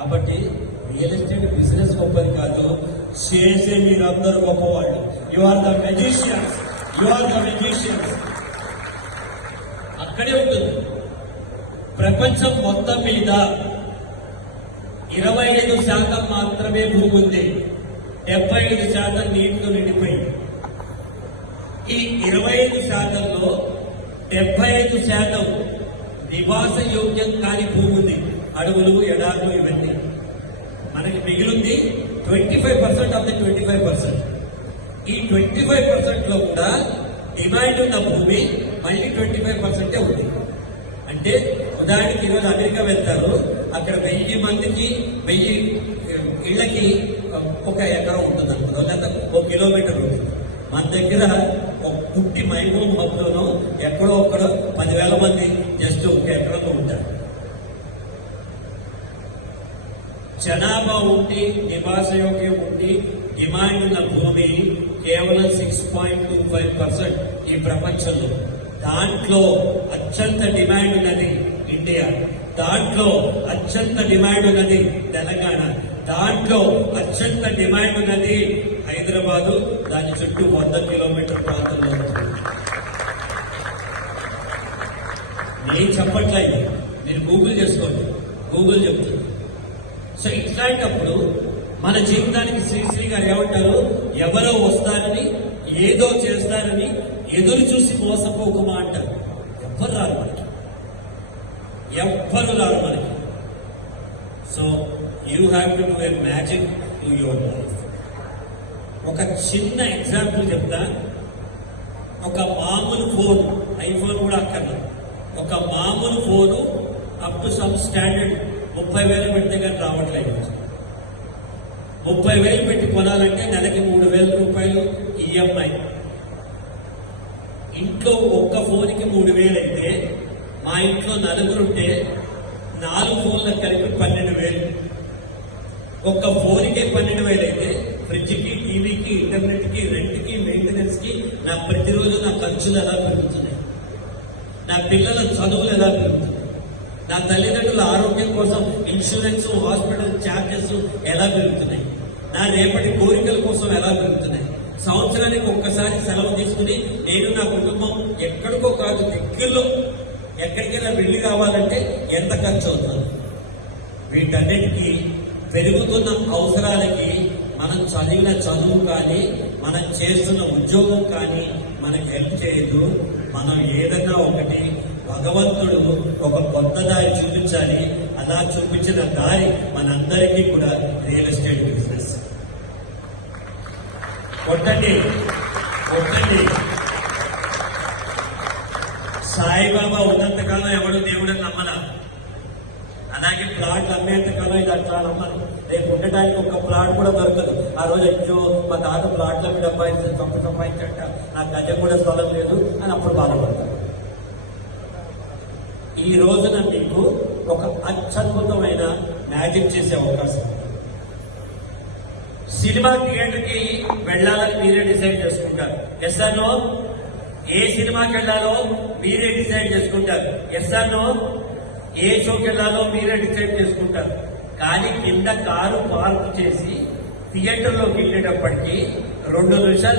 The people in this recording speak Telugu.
కాబట్టి రియల్ ఎస్టేట్ బిజినెస్ గొప్పది కాదు, చేసే మీరందరూ గొప్పవాళ్ళు. You are the magicians, you are the magicians. అక్కడే ఉంటుంది. ప్రపంచం మొత్తం మీద 25% మాత్రమే భూమి ఉంది, 75% నీటితో నిండిపోయింది. ఈ 25%లో 75% నివాస యోగ్యం కాని భూమి ఉంది, అడవులు, ఎడార్లు, ఇవన్నీ. మనకి మిగిలింది 25% ఆఫ్ ది 25%. ఈ 25% లో కూడా డిమాండ్ ఉన్న భూమి మళ్ళీ 25% ఉంది. అంటే ఉదాహరణకి ఈరోజు అమెరికా వెళ్తారు, అక్కడ 1000 మందికి 1000 ఇళ్లకి 1 ఎకరం ఉంటుంది అనుకుంటారు, లేదా 1 కిలోమీటర్ ఉంటుంది. మన దగ్గర ఒక పుట్టి మైనూరు హబ్లోనో ఎక్కడో ఒక్కడో 10,000 మంది జస్ట్ 1 ఎకరంలో ఉంటారు. జనాభా ఉండి, నివాసయోగ్యం ఉండి, డిమాండ్ ఉన్న భూమి కేవలం 6.25% ఈ ప్రపంచంలో. దాంట్లో అత్యంత డిమాండ్ ఉన్నది ఇండియా, దాంట్లో అత్యంత డిమాండ్ ఉన్నది తెలంగాణ, దాంట్లో అత్యంత డిమాండ్ ఉన్నది హైదరాబాదు, దాని చుట్టూ 100 కిలోమీటర్ ప్రాంతంలో ఉంటుంది. నేను చెప్పట్లేదు, మీరు గూగుల్ చేసుకోండి, గూగుల్ చెప్తుంది. సో ఇట్లాంటప్పుడు మన జీవితానికి శ్రీశ్రీ గారు ఏమంటారు, ఎవరో వస్తారని, ఏదో చేస్తారని ఎదురు చూసి మోసపోకమా అంటారు. ఎవ్వరు రారు మనకి, ఎవ్వరు రారు మనకి. So you have to do a magic to your life. ఒక చిన్న ఎగ్జాంపుల్ చెప్తా. ఒక మామూలు ఫోన్, ఐఫోన్ కూడా అక్కర్లేదు, ఒక మామూలు phone up to some standard 30,000 పెడితే కానీ రావట్లేదు. 30,000 పెట్టి కొనాలంటే నెలకి 3,000 రూపాయలు ఈఎంఐ. ఇంట్లో ఒక్క ఫోన్కి 3,000 అయితే, మా ఇంట్లో 4 ఉంటే 4 ఫోన్లకు కలిపి 12,000. ఒక్క ఫోన్కే 12,000 అయితే ఫ్రిడ్జ్కి, టీవీకి, ఇంటర్నెట్కి, రెంట్కి, మెయింటెనెన్స్కి నా ప్రతిరోజు నా ఖర్చులు ఎలా పెరుగుతున్నాయి, నా పిల్లల చదువులు ఎలా పెరుగుతున్నాయి, నా తల్లిదండ్రుల ఆరోగ్యం కోసం ఇన్సూరెన్స్, హాస్పిటల్ ఛార్జెస్ ఎలా పెరుగుతున్నాయి, నా రేపటి కోరికల కోసం ఎలా పెరుగుతున్నాయి. సంవత్సరానికి ఒక్కసారి సెలవు తీసుకుని నేను నా కుటుంబం ఎక్కడికో కాదు, దగ్గరలో ఎక్కడికైనా వెళ్ళి రావాలంటే ఎంత ఖర్చు అవుతుంది. వీటన్నిటికీ పెరుగుతున్న అవసరాలకి మనం చదివిన చదువు కానీ, మనం చేస్తున్న ఉద్యోగం కానీ మనకి హెల్ప్ చేయదు. మనం ఏదైనా ఒకటి, భగవంతుడు ఒక కొత్త దారి చూపించాలి. అలా చూపించిన దారి మనందరికీ కూడా రియల్ ఎస్టేట్ బిజినెస్. కొట్టండి, కొట్టండి. సాయిబాబా ఉన్నంతకాలం ఎవడు దేవుడని నమ్మలా, అలాగే ప్లాట్లు అమ్మేంతకాలం ఇది అట్లా నమ్మరు. రేపు ఉండటానికి ఒక ప్లాట్ కూడా దొరకదు. ఆ రోజు అయ్యో మా తాత ప్లాట్ల మీద సంపాదించట, నా గజం కూడా స్థలం లేదు అని అప్పుడు బాధపడతారు. ఈ రోజున మీకు ఒక అత్యద్భుతమైన మ్యాజిక్ చేసే అవకాశం. సినిమా థియేటర్కి వెళ్ళాలని మీరే డిసైడ్ చేసుకుంటారు. Yes are no? ఏ సినిమాకి వెళ్ళాలో మీరే డిసైడ్ చేసుకుంటారు. Yes are no? ఏ షోకి వెళ్ళాలో మీరే డిసైడ్ చేసుకుంటారు. కానీ కింద కారు పార్క్ చేసి థియేటర్లోకి వెళ్ళేటప్పటికీ 2 నిమిషాలు